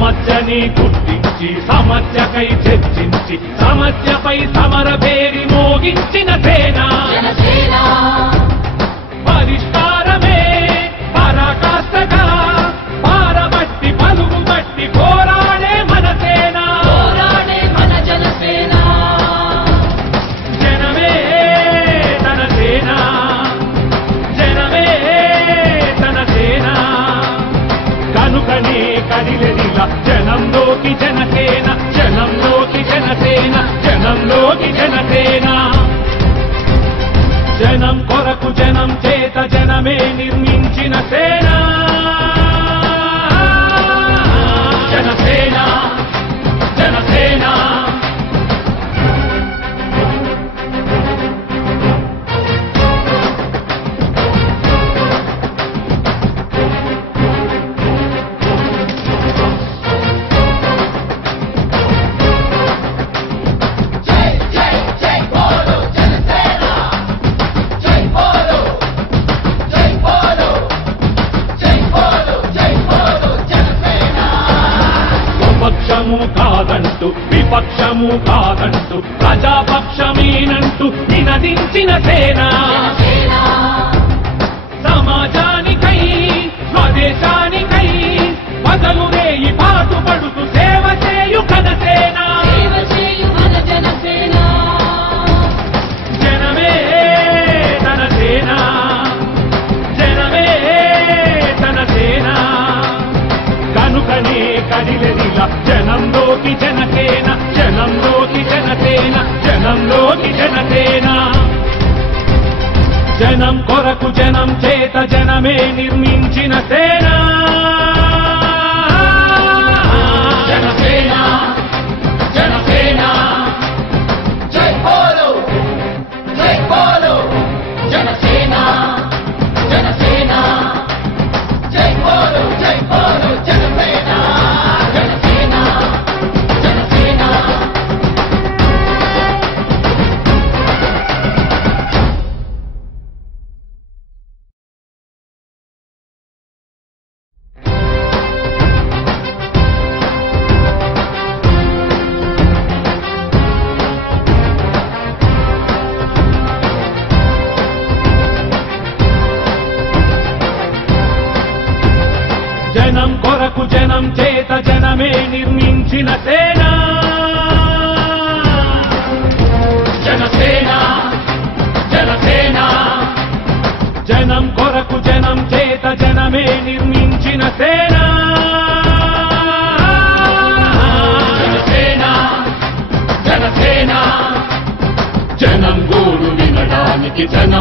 సమస్యని గుర్తించి సమస్యకై చర్చించి సమస్యపై సమర పేరి మోగించిన సేన పరిష్కారమే పరాకాష్ఠగా పారబట్టి పలుగు బట్టి పోరాడే మన సేన జనమే తన సేన జనమే తన సేన కనుకనే కదిలెదిలా జనంలోకి జనసేన జనంలోకి జనసేన జనంలోకి జనసేన జనం కొరకు జనం చేత జనమే నిర్మించిన సేన జనసేన జనసేన కాదంటూ విపక్షము కాదంటూ ప్రజాపక్షమేనంటూ నినదించిన సేన సమాజానికై స్వదేశానికై బదలు రేయి పాటుపడుతూ సేవ చేయు ఘనసేన జనమే తన సేన జనమే తన సేన కనుకనే కదిలెదిలా జనంలోకి జనసేన జనంలోకి జనసేన జనంలోకి జనసేన జనం కొరకు జనం చేత జనమే నిర్మించిన సేన జనసేన జనసేన జై బోలో జనసేన జనసేన జై బోలో జనసేన జనసేన జనసేన జనం కొరకు జనం చేత జనమే నిర్మించిన సేన జనసేన జనసేన జనం కొరకు జనం చేత జనమే నిర్మించిన సేన జనసేన జనసేన జనం గోడు వినడానికి జనం